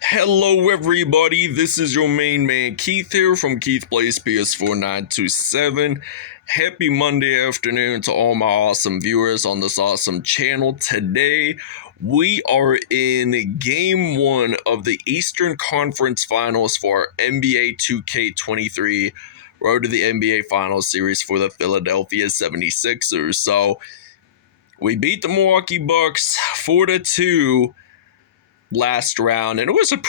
Hello everybody, this is your main man Keith here from Keith Plays PS4 927. Happy Monday afternoon to all my awesome viewers on this awesome channel. Today we are in game 1 of the Eastern Conference Finals for NBA 2K23 Road to the NBA Finals series for the Philadelphia 76ers. So we beat the Milwaukee Bucks 4-2 last round, and it was a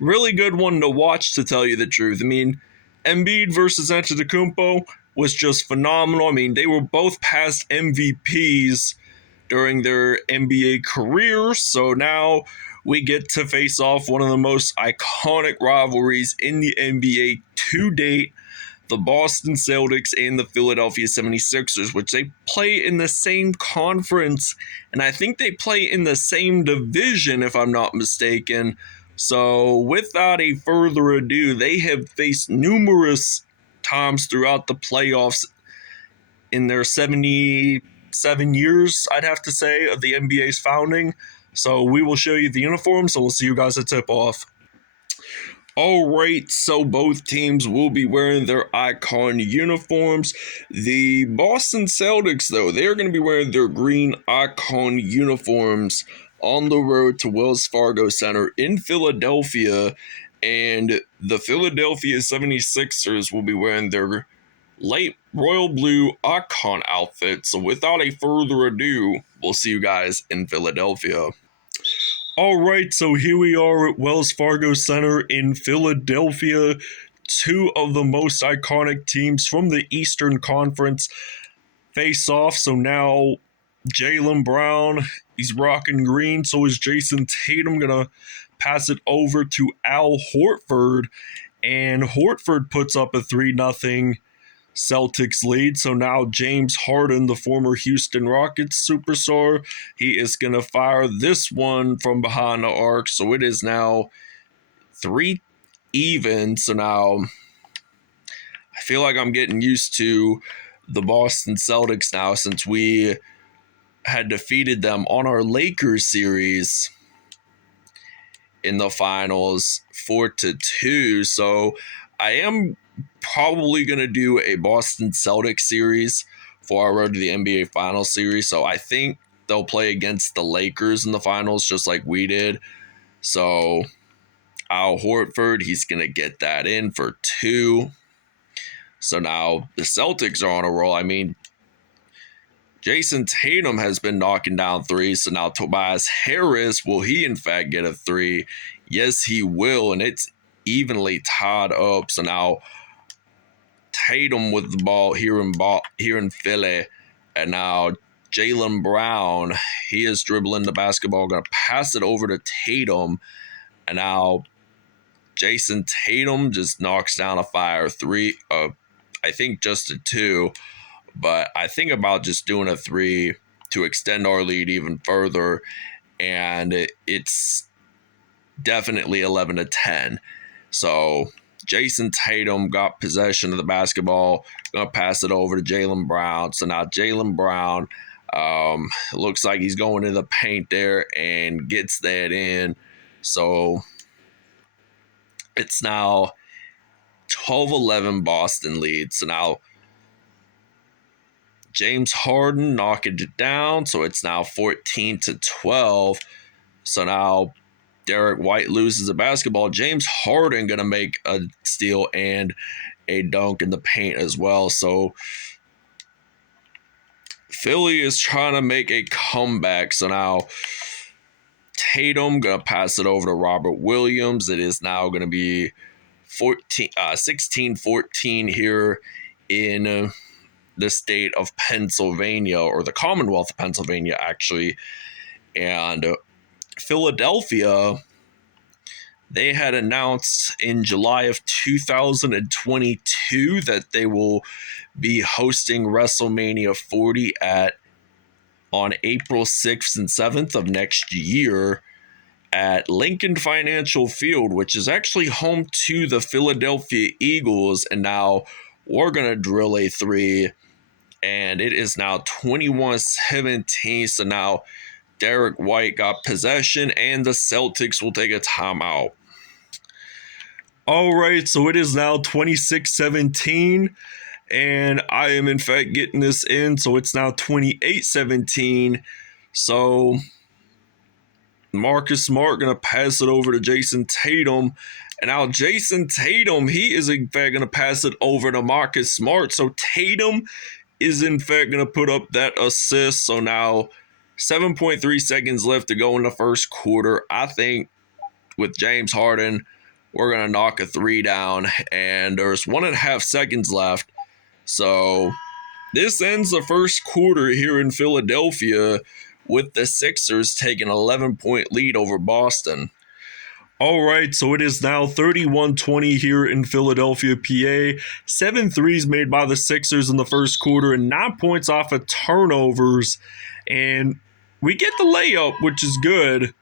really good one to watch, to tell you the truth. I mean, Embiid versus Antetokounmpo was just phenomenal. I mean, they were both past MVPs during their NBA careers, so now we get to face off one of the most iconic rivalries in the NBA to date, the Boston Celtics and the Philadelphia 76ers, which they play in the same conference, and I think they play in the same division, if I'm not mistaken. So without a further ado, they have faced numerous times throughout the playoffs in their 77 years, I'd have to say, of the NBA's founding. So we will show you the uniforms, and we'll see you guys at tip-off. Alright, so both teams will be wearing their icon uniforms. The Boston Celtics, though, they're going to be wearing their green icon uniforms on the road to Wells Fargo Center in Philadelphia. And the Philadelphia 76ers will be wearing their light royal blue icon outfit. So without a further ado, we'll see you guys in Philadelphia. Alright, so here we are at Wells Fargo Center in Philadelphia. Two of the most iconic teams from the Eastern Conference face off. So now Jaylen Brown, he's rocking green. So is Jason Tatum. Gonna pass it over to Al Horford. And Horford puts up a 3-0 Celtics lead. So now James Harden, the former Houston Rockets superstar, he is going to fire this one from behind the arc. So it is now 3 even. So now I feel like I'm getting used to the Boston Celtics now, since we had defeated them on our Lakers series in the finals 4-2. So I am probably going to do a Boston Celtics series for our Road to the NBA Finals series. So I think they'll play against the Lakers in the finals, just like we did. So Al Horford, he's going to get that in for 2. So now the Celtics are on a roll. I mean, Jason Tatum has been knocking down 3s. So now Tobias Harris, will he in fact get a 3? Yes, he will. And it's evenly tied up. So now Tatum with the ball here in Philly, and now Jaylen Brown, he is dribbling the basketball, going to pass it over to Tatum, and now Jason Tatum just knocks down a fire 3. I think just a 2, but I think about just doing a 3 to extend our lead even further, and it's definitely 11-10. So Jason Tatum got possession of the basketball, gonna pass it over to Jaylen Brown. So now Jaylen Brown, looks like he's going to the paint there and gets that in. So it's now 12-11 Boston lead. So now James Harden knocking it down. So it's now 14-12. So now Derek White loses a basketball. James Harden going to make a steal and a dunk in the paint as well. So Philly is trying to make a comeback. So now Tatum going to pass it over to Robert Williams. It is now going to be 16-14 here in the state of Pennsylvania, or the Commonwealth of Pennsylvania, actually. And Philadelphia, they had announced in July of 2022 that they will be hosting WrestleMania 40 on April 6th and 7th of next year at Lincoln Financial Field, which is actually home to the Philadelphia Eagles. And now we're going to drill a 3, and it is now 21-17. So now Derek White got possession, and the Celtics will take a timeout. All right, so it is now 26-17, and I am in fact getting this in, so it's now 28-17. So Marcus Smart going to pass it over to Jason Tatum. And now Jason Tatum, he is in fact going to pass it over to Marcus Smart. So Tatum is in fact going to put up that assist. So now 7.3 seconds left to go in the first quarter. I think with James Harden, we're going to knock a three down. And there's 1.5 seconds left. So this ends the first quarter here in Philadelphia, with the Sixers taking an 11-point lead over Boston. All right, so it is now 31-20 here in Philadelphia, PA. 7 threes made by the Sixers in the first quarter and 9 points off of turnovers. And we get the layup, which is good.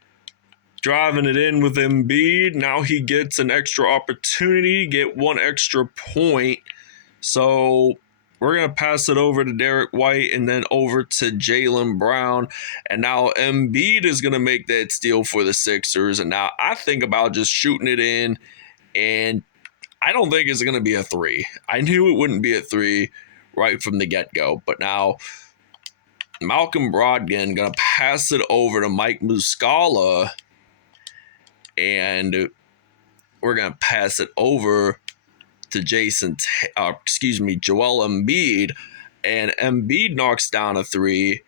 Driving it in with Embiid. Now he gets an extra opportunity, get 1 extra point. So we're going to pass it over to Derek White and then over to Jaylen Brown. And now Embiid is going to make that steal for the Sixers. And now I think about just shooting it in, and I don't think it's going to be a three. I knew it wouldn't be a three right from the get-go. But now Malcolm Brogdon going to pass it over to Mike Muscala. And we're going to pass it over to Joel Embiid, and Embiid knocks down a three,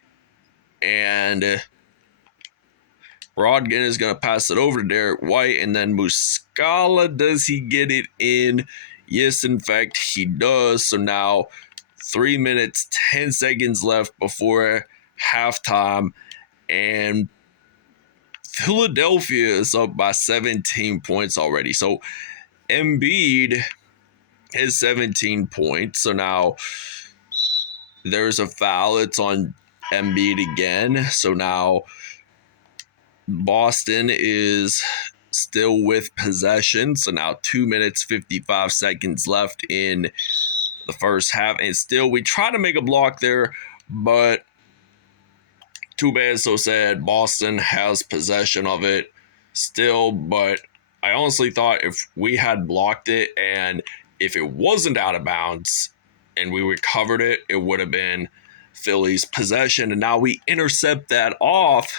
and Brogdon is going to pass it over to Derek White, and then Muscala, does he get it in? Yes, in fact, he does. So now 3 minutes, 10 seconds left before halftime, and Philadelphia is up by 17 points already. So Embiid is 17 points. So now there's a foul. It's on Embiid again. So now Boston is still with possession. So now 2 minutes, 55 seconds left in the first half. And still, we try to make a block there, but too bad, so sad. Boston has possession of it still, but I honestly thought if we had blocked it and if it wasn't out of bounds and we recovered it, it would have been Philly's possession. And now we intercept that off.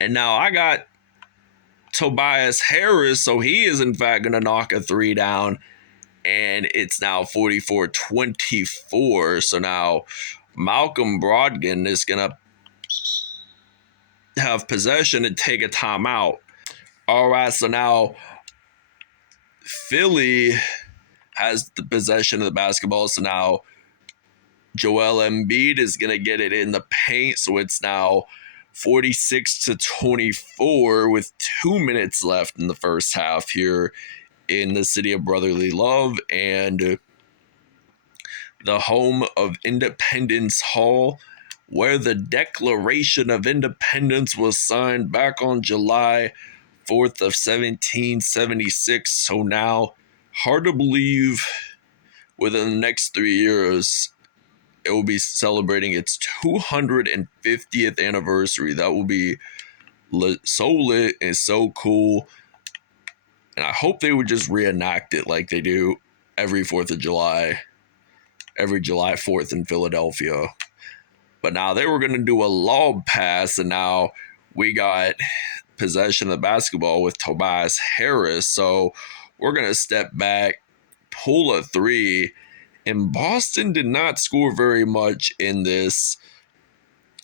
And now I got Tobias Harris, so he is in fact going to knock a three down. And it's now 44-24. So now Malcolm Brogdon is going to have possession and take a timeout. All right, so now Philly has the possession of the basketball. So now Joel Embiid is going to get it in the paint. So it's now 46-24 with 2 minutes left in the first half here in the city of brotherly love and the home of Independence Hall, where the Declaration of Independence was signed back on July 4th of 1776. So now, hard to believe, within the next 3 years, it will be celebrating its 250th anniversary. That will be so lit and so cool. And I hope they would just reenact it like they do every 4th of July, every July 4th in Philadelphia. But now they were going to do a lob pass, and now we got possession of the basketball with Tobias Harris. So we're going to step back, pull a three, and Boston did not score very much in this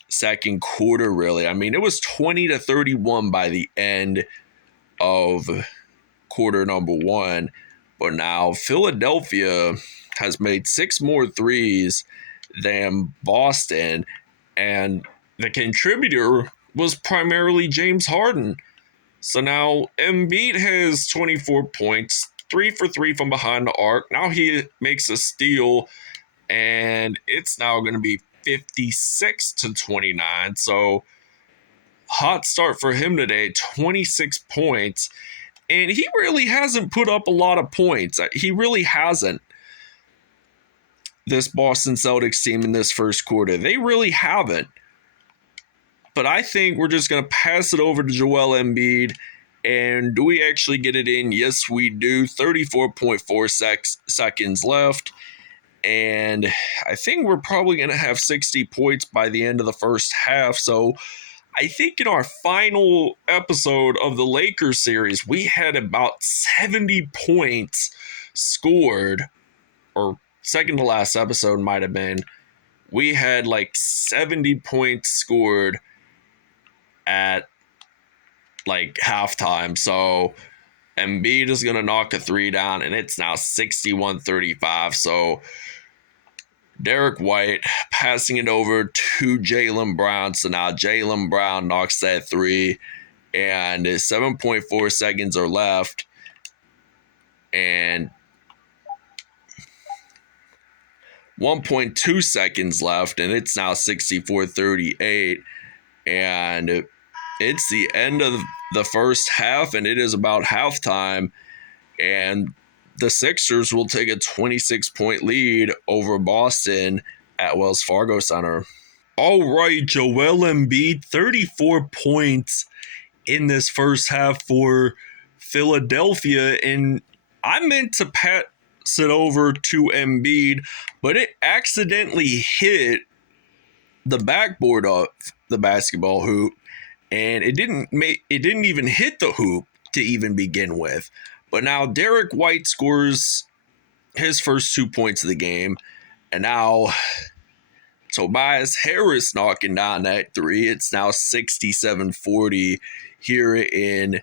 second quarter, really. I mean, it was 20-31 by the end of quarter number one. But now Philadelphia has made 6 more threes than Boston, and the contributor was primarily James Harden. So now Embiid has 24 points, 3 for 3 from behind the arc. Now he makes a steal, and it's now going to be 56-29. So hot start for him today, 26 points. And he really hasn't put up a lot of points. He really hasn't. This Boston Celtics team in this first quarter, they really haven't. But I think we're just going to pass it over to Joel Embiid. And do we actually get it in? Yes, we do. 34.4 seconds left. And I think we're probably going to have 60 points by the end of the first half. So I think in our final episode of the Lakers series, we had about 70 points scored, or second to last episode might have been. We had like 70 points scored at like halftime. So Embiid is going to knock a three down, and it's now 61-35. So Derek White passing it over to Jaylen Brown. So now Jaylen Brown knocks that three, and 7.4 seconds are left. And 1.2 seconds left, and it's now 64-38. And it's the end of the first half, and it is about halftime. And the Sixers will take a 26-point lead over Boston at Wells Fargo Center. All right, Joel Embiid, 34 points in this first half for Philadelphia. And I meant to pass it over to Embiid, but it accidentally hit the backboard of the basketball hoop, and it didn't even hit the hoop to even begin with. But now Derek White scores his first 2 points of the game, and now Tobias Harris knocking down that three. It's now 67-40 here in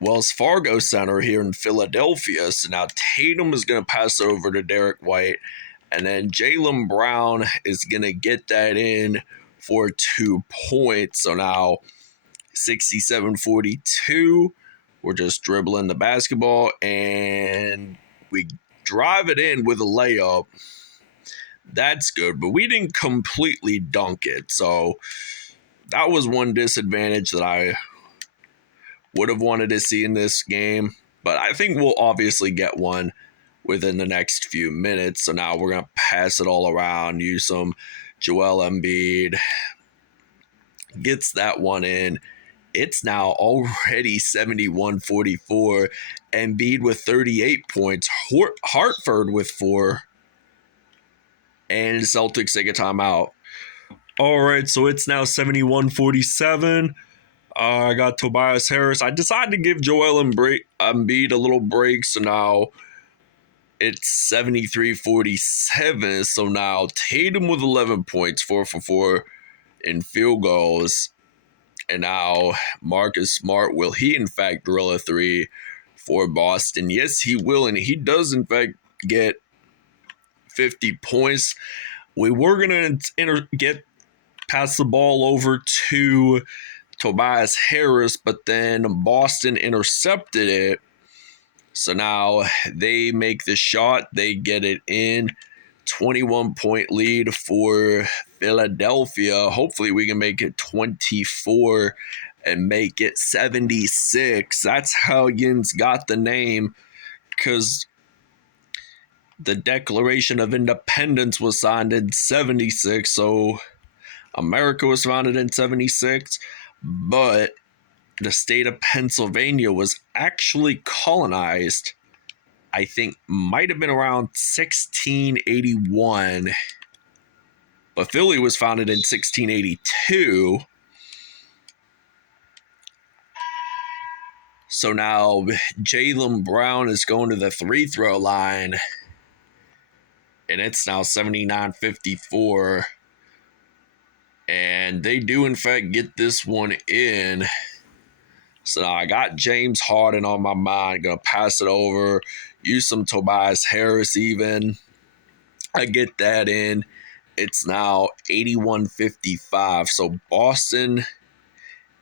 Wells Fargo Center here in Philadelphia. So now Tatum is going to pass over to Derek White, and then Jaylen Brown is going to get that in for 2 points. So now 67-42. We're just dribbling the basketball, and we drive it in with a layup. That's good, but we didn't completely dunk it. So that was one disadvantage that I would have wanted to see in this game. But I think we'll obviously get one within the next few minutes. So now we're going to pass it all around, use some Joel Embiid. Gets that one in. It's now already 71-44. Embiid with 38 points. Hartford with 4. And Celtics take a timeout. All right, so it's now 71-47. I got Tobias Harris. I decided to give Joel Embiid a little break, so now it's 73-47. So now Tatum with 11 points, 4 for 4 in field goals. And now Marcus Smart, will he in fact drill a three for Boston? Yes, he will, and he does in fact get 50 points. We were going to pass the ball over to Tobias Harris, but then Boston intercepted it. So now they make the shot. They get it in. 21-point lead for Philadelphia. Hopefully we can make it 24 and make it 76. That's how Yins got the name, because the Declaration of Independence was signed in 76, so America was founded in 76, but the state of Pennsylvania was actually colonized, I think might have been around 1681, but Philly was founded in 1682. So now Jaylen Brown is going to the free throw line, and it's now 79-54. And they do, in fact, get this one in. So now I got James Harden on my mind. Going to pass it over. Use some Tobias Harris even. I get that in. It's now 81-55. So Boston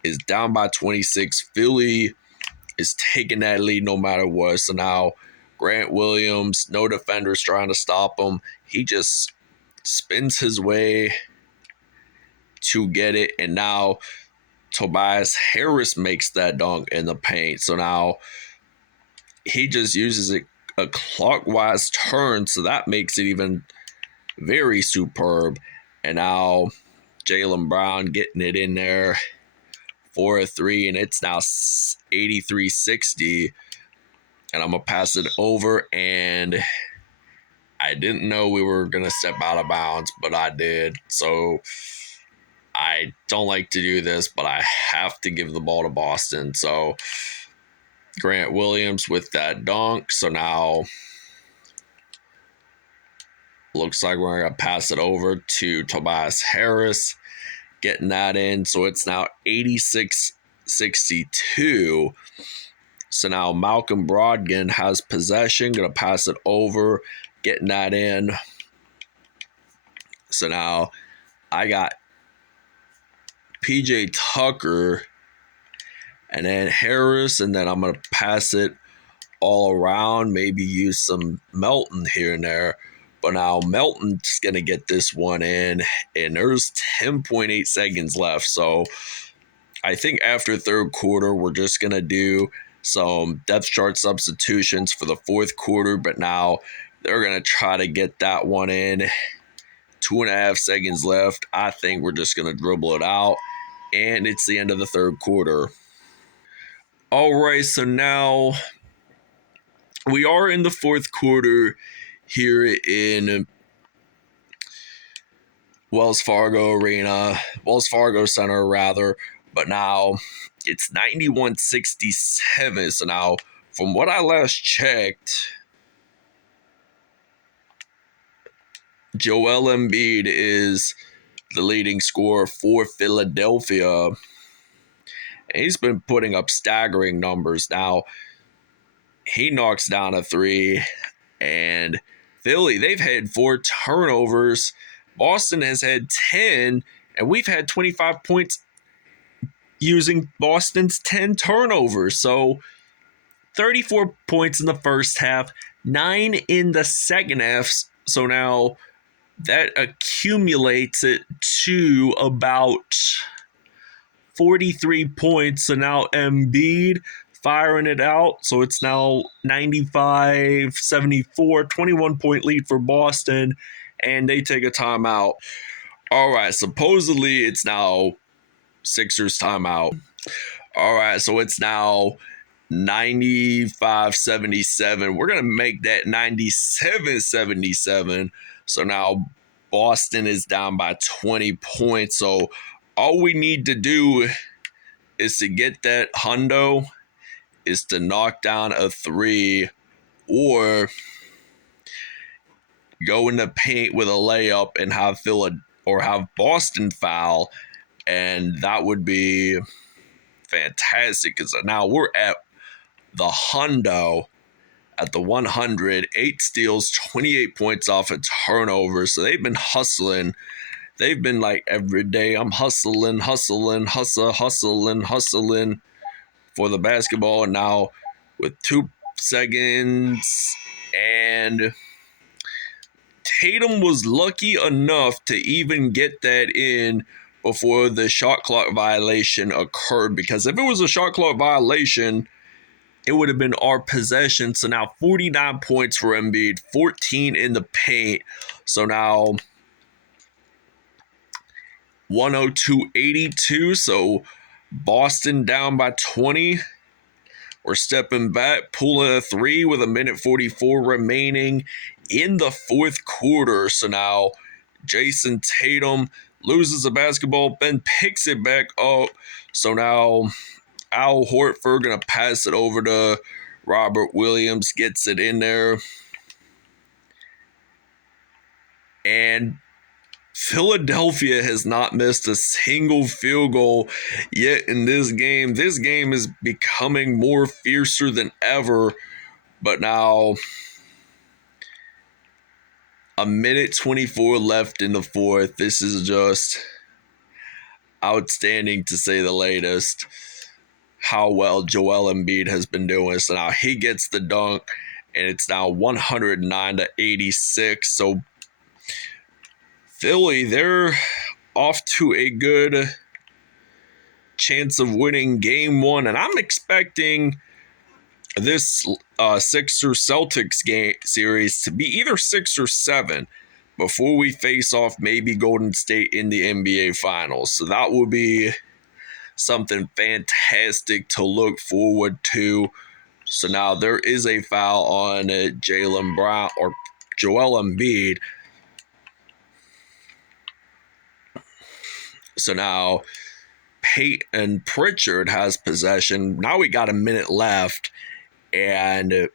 is down by 26. Philly is taking that lead no matter what. So now Grant Williams, no defenders trying to stop him. He just spins his way to get it. And now Tobias Harris makes that dunk in the paint. So now he just uses a clockwise turn. So that makes it even very superb. And now Jaylen Brown getting it in there for a three, and it's now 83-60. And I'm going to pass it over, and I didn't know we were going to step out of bounds, but I did. So I don't like to do this, but I have to give the ball to Boston. So Grant Williams with that dunk. So now looks like we're going to pass it over to Tobias Harris, getting that in. So it's now 86-62. So now Malcolm Brogdon has possession, going to pass it over, getting that in. So now I got PJ Tucker and then Harris, and then I'm going to pass it all around, maybe use some Melton here and there. But now Melton's going to get this one in, and there's 10.8 seconds left. So I think after third quarter, we're just going to do some depth chart substitutions for the fourth quarter. But now they're going to try to get that one in. 2.5 seconds left. I think we're just going to dribble it out, and it's the end of the third quarter. All right, so now we are in the fourth quarter here in Wells Fargo Center rather, but now it's 91-67. So now, from what I last checked, Joel Embiid is the leading scorer for Philadelphia, and he's been putting up staggering numbers. Now, he knocks down a three, and Philly, they've had 4 turnovers. Boston has had 10, and we've had 25 points using Boston's 10 turnovers. So 34 points in the first half, 9 in the second half. So now that accumulates it to about 43 points. So now Embiid firing it out. So it's now 95-74, 21-point lead for Boston, and they take a timeout. All right, supposedly it's now Sixers timeout. All right, so it's now 95-77. We're going to make that 97-77. So now Boston is down by 20 points. So all we need to do is to get that hundo, is to knock down a three or go in the paint with a layup and have Boston foul, and that would be fantastic because now we're at the hundo at the 100, 8 steals, 28 points off a turnover. So they've been hustling. They've been like every day, I'm hustling for the basketball. And now with 2 seconds, and Tatum was lucky enough to even get that in before the shot clock violation occurred, because if it was a shot clock violation, it would have been our possession. So now 49 points for Embiid, 14 in the paint. So now 102-82. So Boston down by 20. We're stepping back, pulling a 3 with 1:44 remaining in the fourth quarter. So now Jason Tatum loses the basketball, then picks it back up. So now Al Horford going to pass it over to Robert Williams, gets it in there. And Philadelphia has not missed a single field goal yet in this game. This game is becoming more fiercer than ever. But now, 1:24 left in the fourth. This is just outstanding to say the latest, how well Joel Embiid has been doing. So now he gets the dunk, and it's now 109-86. So Philly, they're off to a good chance of winning game 1, and I'm expecting this Sixers Celtics game series to be either 6 or 7. before we face off maybe Golden State in the NBA Finals. So that will be something fantastic to look forward to. So now there is a foul on Jaylen Brown or Joel Embiid. So now Peyton Pritchard has possession. Now we got a minute left, and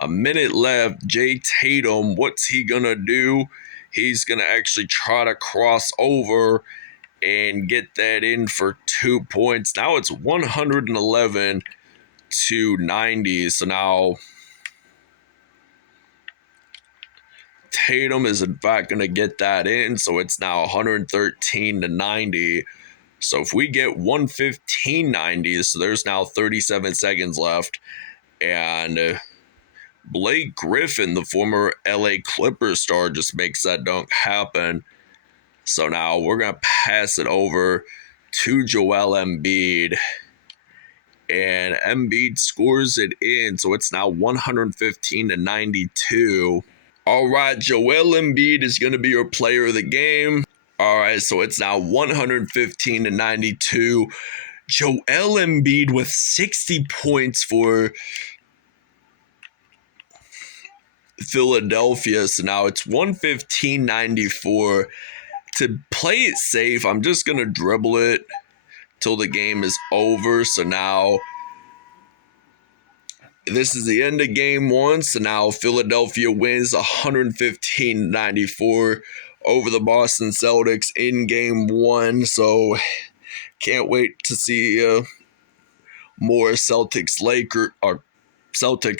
a minute left. Jay Tatum, what's he gonna do? He's gonna actually try to cross over and get that in for 2 points. Now it's 111 to 90. So now Tatum is in fact going to get that in. So it's now 113 to 90. So if we get 115.90, so there's now 37 seconds left. And Blake Griffin, the former LA Clippers star, just makes that dunk happen. So now we're going to pass it over to Joel Embiid. And Embiid scores it in. So it's now 115 to 92. All right, Joel Embiid is going to be your player of the game. All right, so it's now 115 to 92. Joel Embiid with 60 points for Philadelphia. So now it's 115-94. To play it safe, I'm just going to dribble it till the game is over. So now this is the end of game one. So now Philadelphia wins 115-94 over the Boston Celtics in game one. So can't wait to see more Celtics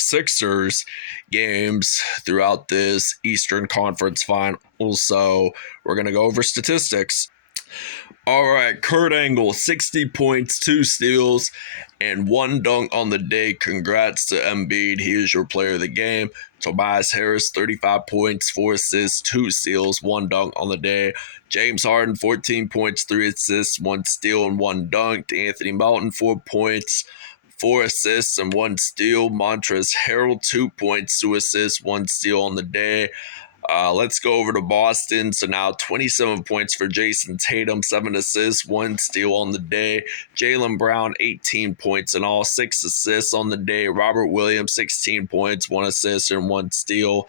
Sixers games throughout this Eastern Conference Final. So we're going to go over statistics. All right, Kurt Angle, 60 points, 2 steals, and 1 dunk on the day. Congrats to Embiid. He is your player of the game. Tobias Harris, 35 points, 4 assists, 2 steals, 1 dunk on the day. James Harden, 14 points, 3 assists, 1 steal, and 1 dunk. Anthony Melton, 4 points, 4 assists, and 1 steal. Montrezl Harrell, 2 points, 2 assists, 1 steal on the day. Let's go over to Boston. So now 27 points for Jason Tatum, 7 assists, 1 steal on the day. Jaylen Brown, 18 points in all, 6 assists on the day. Robert Williams, 16 points, 1 assist, and 1 steal.